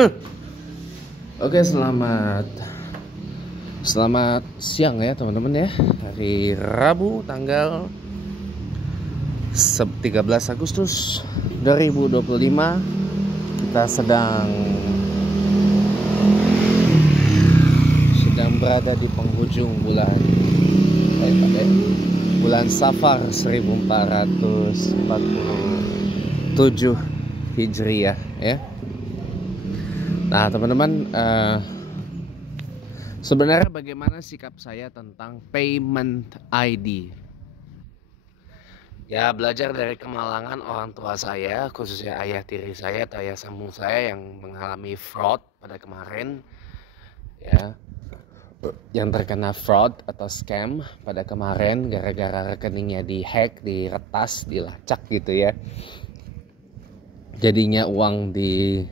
Oke, selamat siang ya teman-teman ya. Hari Rabu tanggal 13 Agustus 2025. Kita sedang berada di penghujung bulan Safar 1447 Hijriah ya. Nah teman-teman, sebenarnya bagaimana sikap saya tentang payment ID? Ya, belajar dari kemalangan orang tua saya, khususnya ayah tiri saya atau ayah sambung saya yang mengalami fraud pada kemarin ya, yang terkena fraud atau scam pada kemarin gara-gara rekeningnya dihack, diretas, dilacak gitu ya. Jadinya uang di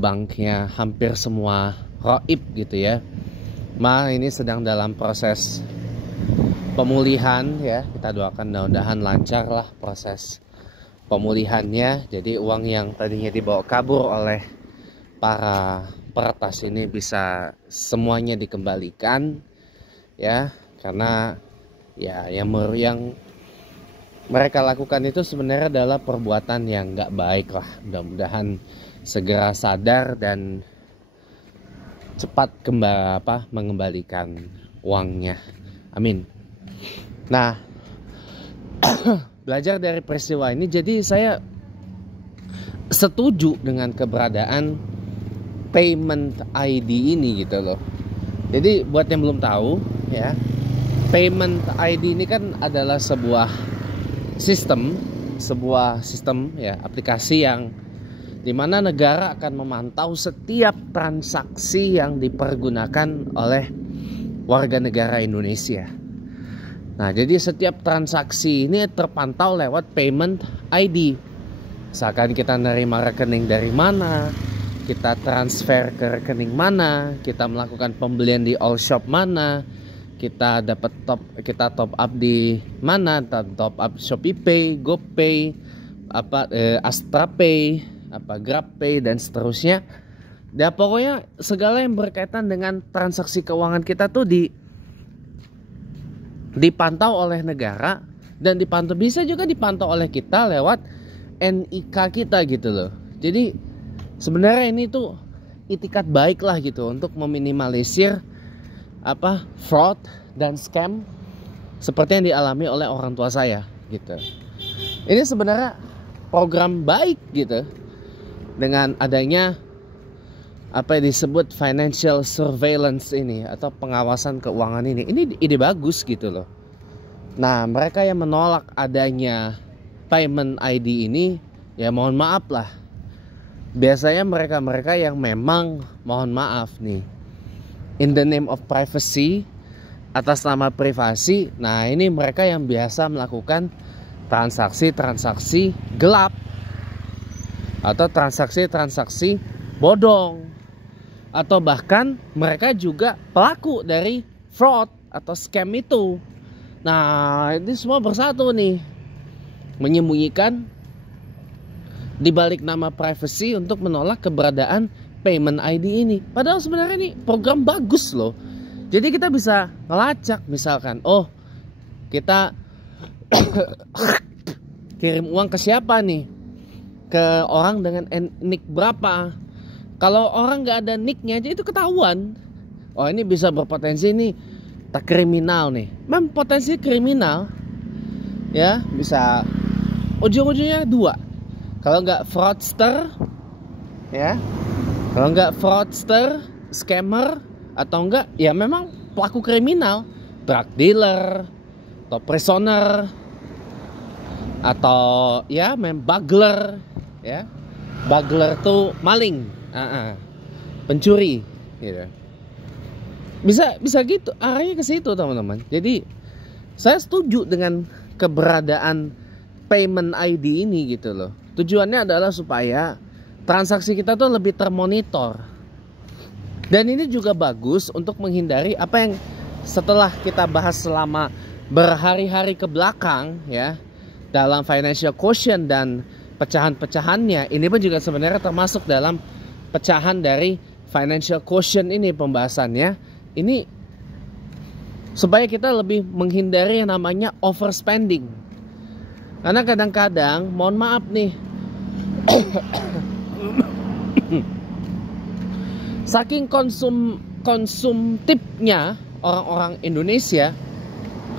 banknya hampir semua roib gitu ya. Ini sedang dalam proses pemulihan ya. Kita doakan mudah-mudahan lancar lah proses pemulihannya. Jadi uang yang tadinya dibawa kabur oleh para peretas ini bisa semuanya dikembalikan ya, karena ya yang mereka lakukan itu sebenarnya adalah perbuatan yang nggak baik lah. Mudah-mudahan segera sadar dan cepat mengembalikan uangnya. Amin. Nah, belajar dari peristiwa ini, jadi saya setuju dengan keberadaan payment ID ini gitu loh. Jadi buat yang belum tahu ya, payment ID ini kan adalah sebuah sistem ya, aplikasi yang dimana negara akan memantau setiap transaksi yang dipergunakan oleh warga negara Indonesia. Nah, jadi setiap transaksi ini terpantau lewat payment ID. Misalkan kita nerima rekening dari mana, kita transfer ke rekening mana, kita melakukan pembelian di all shop mana, kita top up di mana, top up Shopee Pay, GoPay, Astra Pay, GrabPay dan seterusnya. Ya pokoknya segala yang berkaitan dengan transaksi keuangan kita tuh dipantau oleh negara, dan bisa juga dipantau oleh kita lewat NIK kita gitu loh. Jadi sebenarnya ini tuh itikat baik lah gitu untuk meminimalisir fraud dan scam seperti yang dialami oleh orang tua saya gitu. Ini sebenarnya program baik gitu. Dengan adanya yang disebut financial surveillance ini atau pengawasan keuangan ini ide bagus gitu loh. Nah, mereka yang menolak adanya payment ID ini ya mohon maaf lah. Biasanya mereka yang memang mohon maaf nih, in the name of privacy, atas nama privasi. Nah, ini mereka yang biasa melakukan transaksi gelap atau transaksi bodong, atau bahkan mereka juga pelaku dari fraud atau scam itu. Nah, ini semua bersatu nih, menyembunyikan di balik nama privacy untuk menolak keberadaan payment ID ini. Padahal sebenarnya ini program bagus loh. Jadi kita bisa ngelacak misalkan, kita kirim uang ke siapa nih, ke orang dengan nick berapa. Kalau orang nggak ada nicknya aja itu ketahuan. Ini bisa berpotensi nih kriminal nih. Potensi kriminal ya, bisa ujung-ujungnya dua. Kalau nggak fraudster ya, kalau nggak fraudster, scammer, atau enggak ya memang pelaku kriminal, drug dealer atau prisoner, atau ya burglar ya. Burglar tuh maling, pencuri gitu. Bisa gitu, arahnya ke situ teman-teman. Jadi saya setuju dengan keberadaan payment ID ini gitu loh. Tujuannya adalah supaya transaksi kita tuh lebih termonitor. Dan ini juga bagus untuk menghindari apa yang setelah kita bahas selama berhari-hari ke belakang ya, dalam financial quotient dan pecahan-pecahannya. Ini pun juga sebenarnya termasuk dalam pecahan dari financial quotient ini pembahasannya. Ini supaya kita lebih menghindari yang namanya overspending. Karena kadang-kadang, mohon maaf nih, saking konsumtifnya orang-orang Indonesia,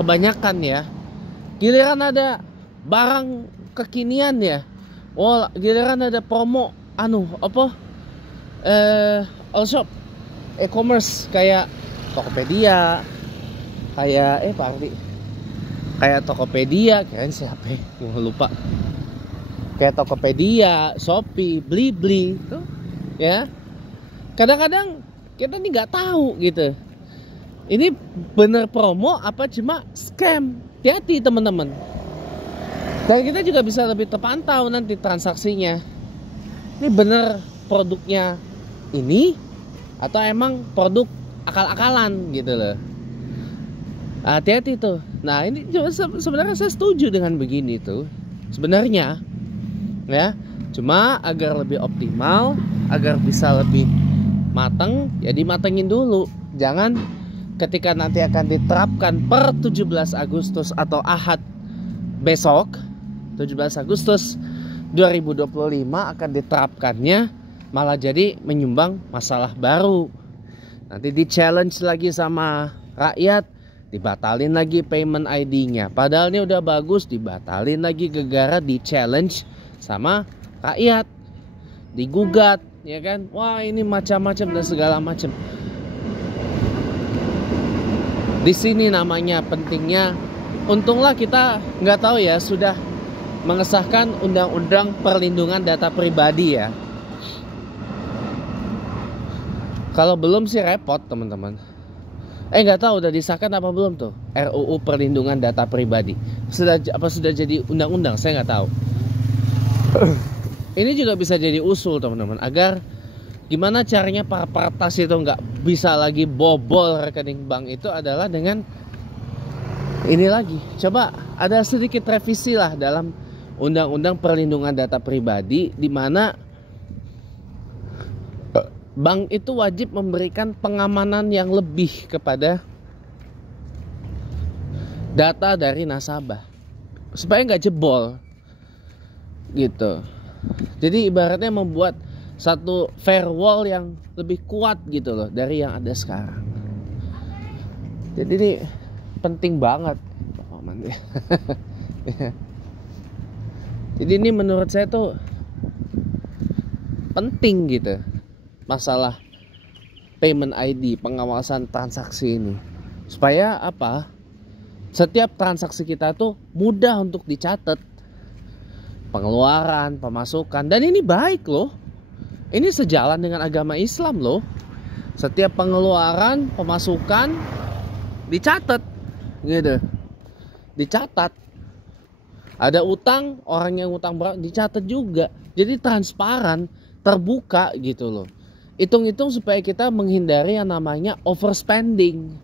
kebanyakan ya, giliran ada barang kekinian ya, giliran ada promo all shop e-commerce kayak Tokopedia, kayak kayak Tokopedia, keren siapa ya? Lupa. Kayak Tokopedia, Shopee, Blibli tuh ya. Kadang-kadang kita nih nggak tahu gitu. Ini bener promo apa cuma scam? Hati-hati teman-teman. Dan kita juga bisa lebih terpantau nanti transaksinya. Ini bener produknya ini atau emang produk akal-akalan gitu loh. Hati-hati tuh. Nah ini sebenarnya saya setuju dengan begini tuh. Sebenarnya ya, cuma agar lebih optimal, agar bisa lebih mateng, ya dimatengin dulu. Jangan ketika nanti akan diterapkan per 17 Agustus atau Ahad besok, 17 Agustus 2025 akan diterapkannya, malah jadi menyumbang masalah baru. Nanti di challenge lagi sama rakyat, dibatalin lagi payment ID-nya. Padahal ini udah bagus, dibatalin lagi gara-gara di challenge sama rakyat, digugat, ya kan? Wah ini macam-macam dan segala macam. Di sini namanya pentingnya, untunglah kita nggak tahu ya sudah mengesahkan undang-undang perlindungan data pribadi ya. Kalau belum sih repot teman-teman. Nggak tahu udah disahkan apa belum tuh RUU perlindungan data pribadi. Sudah jadi undang-undang, saya nggak tahu. Ini juga bisa jadi usul teman-teman, agar gimana caranya para pertas itu nggak bisa lagi bobol rekening bank itu adalah dengan ini lagi. Coba ada sedikit revisi lah dalam undang-undang perlindungan data pribadi, di mana bank itu wajib memberikan pengamanan yang lebih kepada data dari nasabah supaya nggak jebol gitu. Jadi ibaratnya membuat satu firewall yang lebih kuat gitu loh dari yang ada sekarang. Jadi ini penting banget. Jadi ini menurut saya tuh penting gitu, masalah payment ID, pengawasan transaksi ini, supaya apa? Setiap transaksi kita tuh mudah untuk dicatat, pengeluaran, pemasukan, dan ini baik loh. Ini sejalan dengan agama Islam loh. Setiap pengeluaran, pemasukan dicatat, gitu, dicatat. Ada utang, orang yang utang berapa dicatat juga. Jadi transparan, terbuka gitu loh. Hitung-hitung supaya kita menghindari yang namanya overspending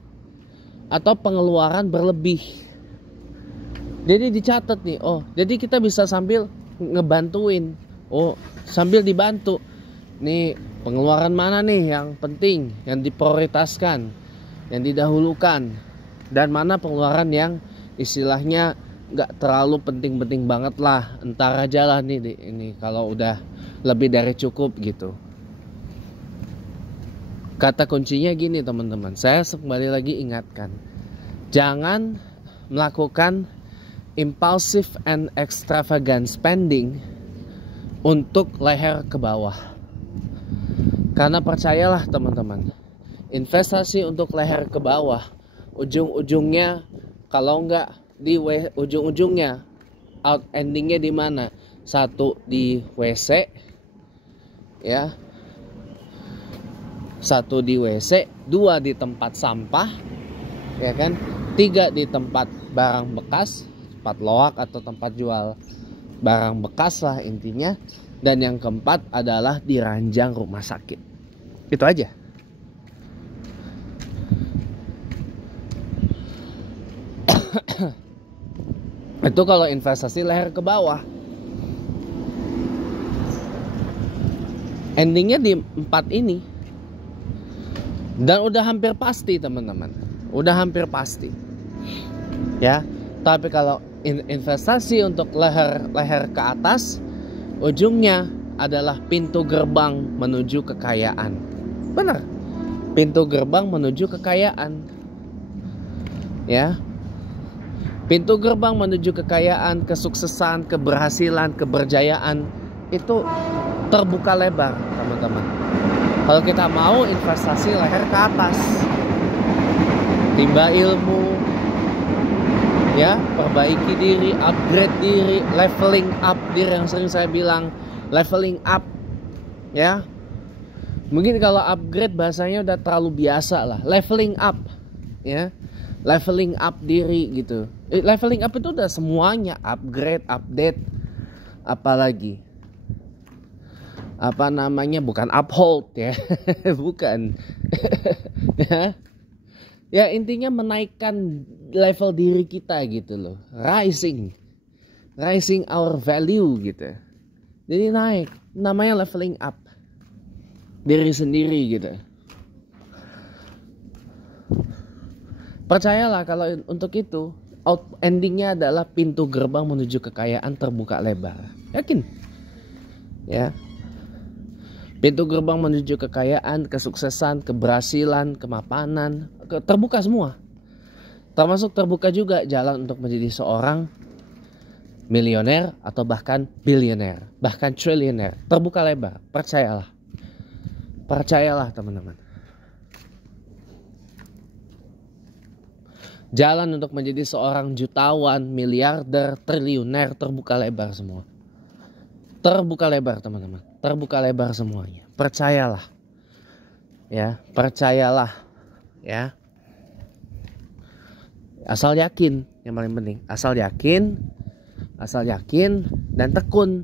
atau pengeluaran berlebih. Jadi dicatat nih, jadi kita bisa sambil ngebantuin, sambil dibantu. Nih pengeluaran mana nih yang penting, yang diprioritaskan, yang didahulukan, dan mana pengeluaran yang istilahnya nggak terlalu penting-penting banget lah, entar aja lah nih ini kalau udah lebih dari cukup gitu. Kata kuncinya gini teman-teman, saya kembali lagi ingatkan, jangan melakukan impulsive and extravagant spending untuk leher ke bawah. Karena percayalah teman-teman, investasi untuk leher ke bawah, ujung-ujungnya kalau enggak di ujung-ujungnya out endingnya di mana? Satu di WC ya, satu di WC, dua di tempat sampah ya kan, tiga di tempat barang bekas, tempat loak atau tempat jual barang bekas lah intinya, dan yang keempat adalah di ranjang rumah sakit. Itu aja. Itu kalau investasi leher ke bawah. Endingnya di 4 ini. Dan udah hampir pasti teman-teman. Udah hampir pasti. Ya. Tapi kalau investasi untuk leher ke atas, ujungnya adalah pintu gerbang menuju kekayaan. Benar. Pintu gerbang menuju kekayaan. Ya. Pintu gerbang menuju kekayaan, kesuksesan, keberhasilan, keberjayaan itu terbuka lebar, teman-teman. Kalau kita mau investasi leher ke atas, timba ilmu, ya, perbaiki diri, upgrade diri, leveling up diri yang sering saya bilang, leveling up, ya. Mungkin kalau upgrade bahasanya udah terlalu biasa lah, leveling up, ya. Leveling up diri gitu. Leveling up itu udah semuanya, upgrade, update, apalagi apa namanya, bukan uphold ya. Bukan. Ya intinya menaikkan level diri kita gitu loh. Rising our value gitu. Jadi naik, namanya leveling up diri sendiri gitu. Percayalah kalau untuk itu endingnya adalah pintu gerbang menuju kekayaan terbuka lebar. Yakin? Ya. Pintu gerbang menuju kekayaan, kesuksesan, keberhasilan, kemapanan, terbuka semua. Termasuk terbuka juga jalan untuk menjadi seorang milioner atau bahkan bilioner, bahkan triliuner. Terbuka lebar, percayalah. Percayalah teman-teman. Jalan untuk menjadi seorang jutawan, miliarder, triliuner terbuka lebar semua. Terbuka lebar teman-teman. Terbuka lebar semuanya. Percayalah. Ya, percayalah. Ya. Asal yakin, yang paling penting. Asal yakin dan tekun.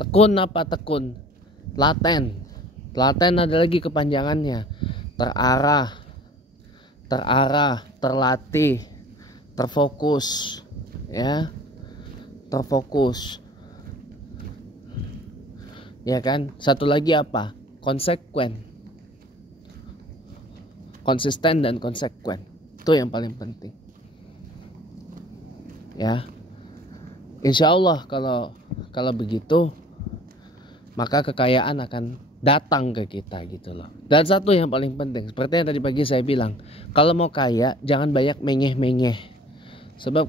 Tekun apa tekun? Telaten. Telaten ada lagi kepanjangannya. Terarah, terlatih, terfokus, ya, terfokus, ya kan. Satu lagi apa? Konsekuen, konsisten dan konsekuen. Itu yang paling penting, ya. Insya Allah kalau begitu, maka kekayaan akan datang ke kita gitu loh. Dan satu yang paling penting, seperti yang tadi pagi saya bilang, kalau mau kaya jangan banyak mengeh-mengeh. Sebab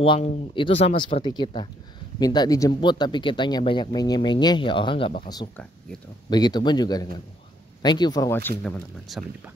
uang itu sama seperti kita. Minta dijemput tapi kitanya banyak mengeh-mengeh, ya orang nggak bakal suka gitu. Begitupun juga dengan uang. Thank you for watching teman-teman. Sampai jumpa.